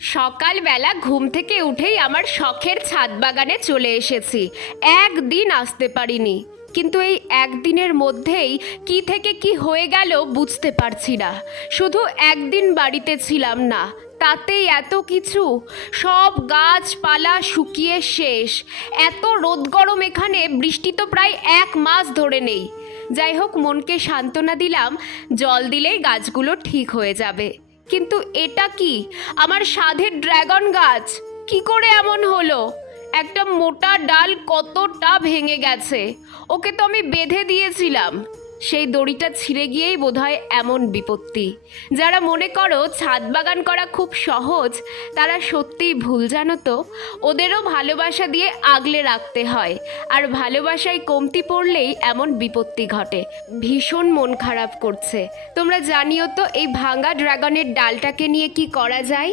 সকালবেলা ঘুম থেকে উঠেই আমার শখের ছাদ বাগানে চলে এসেছি। একদিন আসতে পারিনি, কিন্তু এই একদিনের মধ্যেই কি থেকে কি হয়ে গেল বুঝতে পারছি না। শুধু একদিন বাড়িতে ছিলাম না, তাতেই এত কিছু, সব গাছপালা শুকিয়ে শেষ। এত রোদ গরম, এখানে বৃষ্টি তো প্রায় 1 মাস ধরে নেই। যাই হোক, মনকে সান্ত্বনা দিলাম, জল দিলেই গাছগুলো ঠিক হয়ে যাবে। কিন্তু এটা কি, আমার সাধের ড্রাগন গাছ কি করে এমন হলো? একটা মোটা ডাল কতটা ভেঙে গেছে, ওকে তো আমি বেঁধে দিয়েছিলাম। সেই দড়িটা ছিঁড়ে গিয়েই বোধহয় এমন বিপত্তি। যারা মনে করো ছাদ বাগান করা খুব সহজ, তারা সত্যিই ভুল, জানো তো। ওদেরও ভালোবাসা দিয়ে আগলে রাখতে হয়, আর ভালোবাসায় কমতি পড়লেই এমন বিপত্তি ঘটে। ভীষণ মন খারাপ করছে। তোমরা জানিও তো এই ভাঙা ড্রাগনের ডালটাকে নিয়ে কি করা যায়।